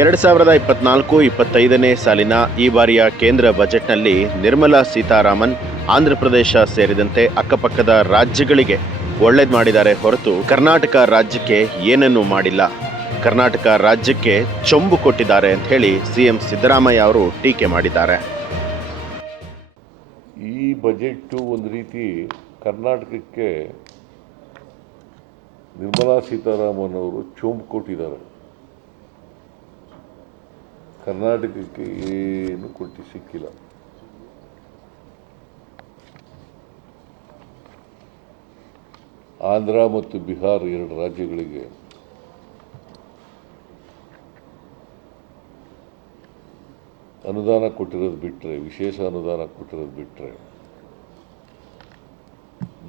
ಎರಡು ಸಾವಿರದ ಇಪ್ಪತ್ನಾಲ್ಕು ಇಪ್ಪತ್ತೈದನೇ ಸಾಲಿನ ಈ ಬಾರಿಯ ಕೇಂದ್ರ ಬಜೆಟ್ನಲ್ಲಿ ನಿರ್ಮಲಾ ಸೀತಾರಾಮನ್ ಆಂಧ್ರಪ್ರದೇಶ ಸೇರಿದಂತೆ ಅಕ್ಕಪಕ್ಕದ ರಾಜ್ಯಗಳಿಗೆ ಒಳ್ಳೇದು ಮಾಡಿದ್ದಾರೆ ಹೊರತು ಕರ್ನಾಟಕ ರಾಜ್ಯಕ್ಕೆ ಏನನ್ನೂ ಮಾಡಿಲ್ಲ ಕರ್ನಾಟಕ ರಾಜ್ಯಕ್ಕೆ ಚೊಂಬು ಕೊಟ್ಟಿದ್ದಾರೆ ಅಂತ ಹೇಳಿ ಸಿಎಂ ಸಿದ್ದರಾಮಯ್ಯ ಅವರು ಟೀಕೆ ಮಾಡಿದ್ದಾರೆ ಈ ಬಜೆಟ್ಟು ಒಂದು ರೀತಿ ಕರ್ನಾಟಕಕ್ಕೆ ನಿರ್ಮಲಾ ಸೀತಾರಾಮನ್ ಅವರು ಚೊಂಬು ಕೊಟ್ಟಿದ್ದಾರೆ ಕರ್ನಾಟಕಕ್ಕೆ ಏನು ಕೊಟ್ಟು ಸಿಕ್ಕಿಲ್ಲ ಆಂಧ್ರ ಮತ್ತು ಬಿಹಾರ ಎರಡು ರಾಜ್ಯಗಳಿಗೆ ಅನುದಾನ ಕೊಟ್ಟಿರೋದು ಬಿಟ್ಟರೆ ವಿಶೇಷ ಅನುದಾನ ಕೊಟ್ಟಿರೋದು ಬಿಟ್ಟರೆ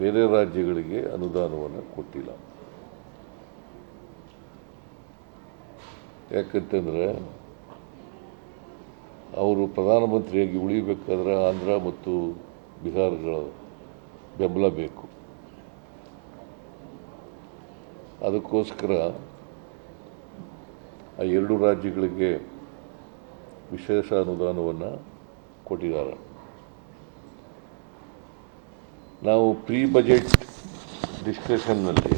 ಬೇರೆ ರಾಜ್ಯಗಳಿಗೆ ಅನುದಾನವನ್ನು ಕೊಟ್ಟಿಲ್ಲ ಯಾಕಂತಂದರೆ ಅವರು ಪ್ರಧಾನಮಂತ್ರಿಯಾಗಿ ಉಳಿಬೇಕಾದ್ರೆ ಆಂಧ್ರ ಮತ್ತು ಬಿಹಾರಗಳ ಬೆಂಬಲ ಬೇಕು ಅದಕ್ಕೋಸ್ಕರ ಆ ಎರಡು ರಾಜ್ಯಗಳಿಗೆ ವಿಶೇಷ ಅನುದಾನವನ್ನು ಕೊಟ್ಟಿದ್ದಾರೆ ನಾವು ಪ್ರೀ ಬಜೆಟ್ ಡಿಸ್ಕಷನ್ನಲ್ಲಿ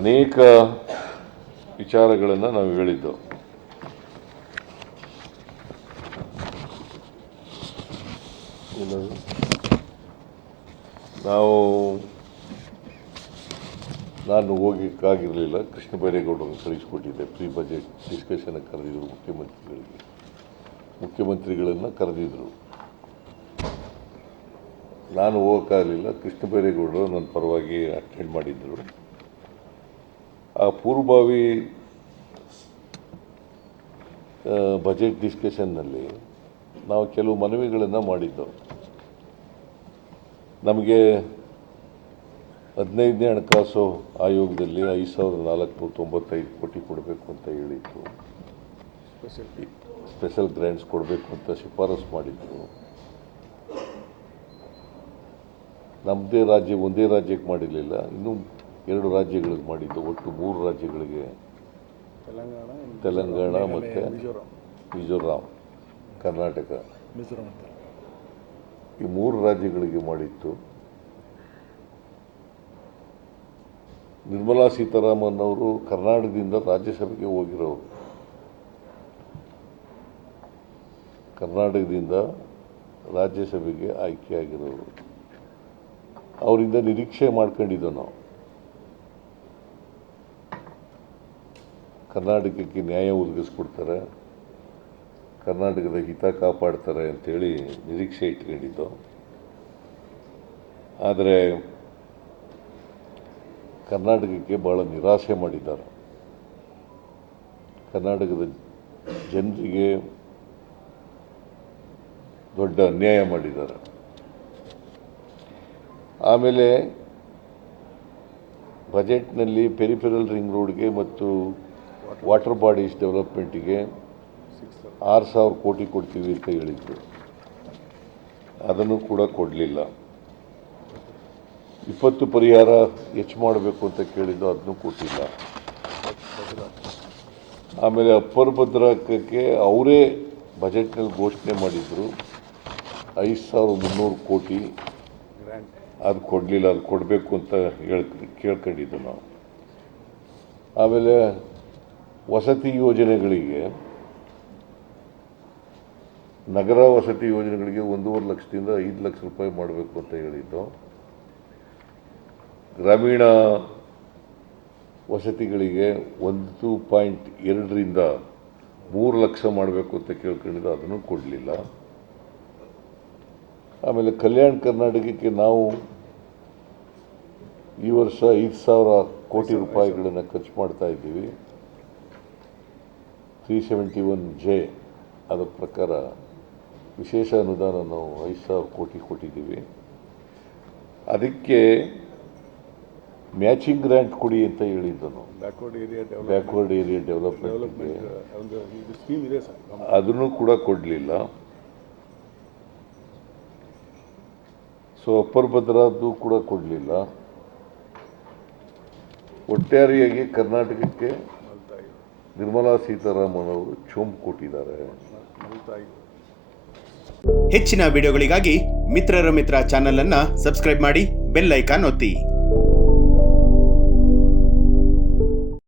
ಅನೇಕ ವಿಚಾರಗಳನ್ನು ನಾವು ಹೇಳಿದ್ದು ನಾವು ನಾನು ಹೋಗಿಕ್ಕಾಗಿರಲಿಲ್ಲ ಕೃಷ್ಣ ಬೈರೇಗೌಡರು ಕಳಿಸ್ಕೊಟ್ಟಿದ್ದೆ ಪ್ರೀ ಬಜೆಟ್ ಡಿಸ್ಕಷನ್ ಕರೆದಿದ್ದರು ಮುಖ್ಯಮಂತ್ರಿಗಳಿಗೆ ಮುಖ್ಯಮಂತ್ರಿಗಳನ್ನು ಕರೆದಿದ್ದರು ನಾನು ಹೋಗೋಕ್ಕಾಗಲಿಲ್ಲ ಕೃಷ್ಣ ಬೈರೇಗೌಡರು ನನ್ನ ಪರವಾಗಿ ಅಟೆಂಡ್ ಮಾಡಿದ್ದರು ಆ ಪೂರ್ವಭಾವಿ ಬಜೆಟ್ ಡಿಸ್ಕಷನ್ನಲ್ಲಿ ನಾವು ಕೆಲವು ಮನವಿಗಳನ್ನು ಮಾಡಿದ್ದೆವು ನಮಗೆ ಹದಿನೈದನೇ ಹಣಕಾಸು ಆಯೋಗದಲ್ಲಿ ಐದು ಸಾವಿರದ ನಾಲ್ಕು ತೊಂಬತ್ತೈದು ಕೋಟಿ ಕೊಡಬೇಕು ಅಂತ ಹೇಳಿತ್ತು ಸ್ಪೆಷಲ್ ಗ್ರ್ಯಾಂಟ್ಸ್ ಕೊಡಬೇಕು ಅಂತ ಶಿಫಾರಸು ಮಾಡಿದ್ರು ನಮ್ಮದೇ ರಾಜ್ಯ ಒಂದೇ ರಾಜ್ಯಕ್ಕೆ ಮಾಡಿರಲಿಲ್ಲ ಇನ್ನೂ ಎರಡು ರಾಜ್ಯಗಳಿಗೆ ಮಾಡಿದ್ದು ಒಟ್ಟು ಮೂರು ರಾಜ್ಯಗಳಿಗೆ ತೆಲಂಗಾಣ ಮತ್ತು ಮಿಜೋರಾಂ ಕರ್ನಾಟಕ ಈ ಮೂರು ರಾಜ್ಯಗಳಿಗೆ ಮಾಡಿತ್ತು ನಿರ್ಮಲಾ ಸೀತಾರಾಮನ್ ಅವರು ಕರ್ನಾಟಕದಿಂದ ರಾಜ್ಯಸಭೆಗೆ ಹೋಗಿರೋರು ಕರ್ನಾಟಕದಿಂದ ರಾಜ್ಯಸಭೆಗೆ ಆಯ್ಕೆಯಾಗಿರೋರು ಅವರಿಂದ ನಿರೀಕ್ಷೆ ಮಾಡ್ಕೊಂಡಿದ್ದೋ ನಾವು ಕರ್ನಾಟಕಕ್ಕೆ ನ್ಯಾಯ ಒದಗಿಸ್ಕೊಡ್ತಾರೆ ಕರ್ನಾಟಕದ ಹಿತ ಕಾಪಾಡ್ತಾರೆ ಅಂಥೇಳಿ ನಿರೀಕ್ಷೆ ಇಟ್ಕೊಂಡಿದ್ದು ಆದರೆ ಕರ್ನಾಟಕಕ್ಕೆ ಭಾಳ ನಿರಾಸೆ ಮಾಡಿದ್ದಾರೆ ಕರ್ನಾಟಕದ ಜನರಿಗೆ ದೊಡ್ಡ ಅನ್ಯಾಯ ಮಾಡಿದ್ದಾರೆ ಆಮೇಲೆ ಬಜೆಟ್ನಲ್ಲಿ ಪೆರಿಫೆರಲ್ ರಿಂಗ್ ರೋಡ್ಗೆ ಮತ್ತು ವಾಟರ್ ಬಾಡೀಸ್ ಡೆವಲಪ್ಮೆಂಟಿಗೆ ಆರು ಸಾವಿರ ಕೋಟಿ ಕೊಡ್ತೀವಿ ಅಂತ ಹೇಳಿದ್ರು ಅದನ್ನು ಕೂಡ ಕೊಡಲಿಲ್ಲ ಇಪ್ಪತ್ತು ಪರಿಹಾರ ಹೆಚ್ಚು ಮಾಡಬೇಕು ಅಂತ ಕೇಳಿದ್ದು ಅದನ್ನು ಕೊಟ್ಟಿಲ್ಲ ಆಮೇಲೆ ಅಪ್ಪರ್ ಭದ್ರಾಕಕ್ಕೆ ಅವರೇ ಬಜೆಟ್ನಲ್ಲಿ ಘೋಷಣೆ ಮಾಡಿದ್ರು ಐದು ಸಾವಿರ ಮುನ್ನೂರು ಕೋಟಿ ಅದು ಕೊಡಲಿಲ್ಲ ಅದು ಕೊಡಬೇಕು ಅಂತ ಹೇಳ್ ಕೇಳ್ಕೊಂಡಿದ್ದು ನಾವು ಆಮೇಲೆ ವಸತಿ ಯೋಜನೆಗಳಿಗೆ ನಗರ ವಸತಿ ಯೋಜನೆಗಳಿಗೆ ಒಂದೂವರೆ ಲಕ್ಷದಿಂದ ಐದು ಲಕ್ಷ ರೂಪಾಯಿ ಮಾಡಬೇಕು ಅಂತ ಹೇಳಿದ್ದು ಗ್ರಾಮೀಣ ವಸತಿಗಳಿಗೆ ಒಂದು ಪಾಯಿಂಟ್ ಎರಡರಿಂದ ಮೂರು ಲಕ್ಷ ಮಾಡಬೇಕು ಅಂತ ಕೇಳ್ಕೊಂಡಿದ್ದು ಅದನ್ನು ಕೊಡಲಿಲ್ಲ ಆಮೇಲೆ ಕಲ್ಯಾಣ ಕರ್ನಾಟಕಕ್ಕೆ ನಾವು ಈ ವರ್ಷ ಐದು ಸಾವಿರ ಕೋಟಿ ರೂಪಾಯಿಗಳನ್ನು ಖರ್ಚು ಮಾಡ್ತಾ ಇದ್ದೀವಿ ತ್ರೀ ಸೆವೆಂಟಿ ಒನ್ ಜೆ ಅದರ ಪ್ರಕಾರ ವಿಶೇಷ ಅನುದಾನ ನಾವು ಐದು ಸಾವಿರ ಕೋಟಿ ಕೊಟ್ಟಿದ್ದೀವಿ ಅದಕ್ಕೆ ಮ್ಯಾಚಿಂಗ್ ಗ್ರ್ಯಾಂಟ್ ಕೊಡಿ ಅಂತ ಹೇಳಿದ್ದನು backward area backward area development ಅದನ್ನು ಕೂಡ ಕೊಡಲಿಲ್ಲ ಸೊ ಅಪ್ಪರ್ ಭದ್ರಾದ್ದು ಕೂಡ ಕೊಡಲಿಲ್ಲ ಒಟ್ಟಾರೆಯಾಗಿ ಕರ್ನಾಟಕಕ್ಕೆ ನಿರ್ಮಲಾ ಸೀತಾರಾಮನ್ ಅವರು ಚೊಂಬು ಕೊಟ್ಟಿದ್ದಾರೆ ಹೆಚ್ಚಿನ ವಿಡಿಯೋಗಳಿಗಾಗಿ ಮಿತ್ರರ ಮಿತ್ರ ಚಾನೆಲ್ ಅನ್ನ ಸಬ್ಸ್ಕ್ರೈಬ್ ಮಾಡಿ ಬೆಲ್ ಐಕಾನ್ ಒತ್ತಿ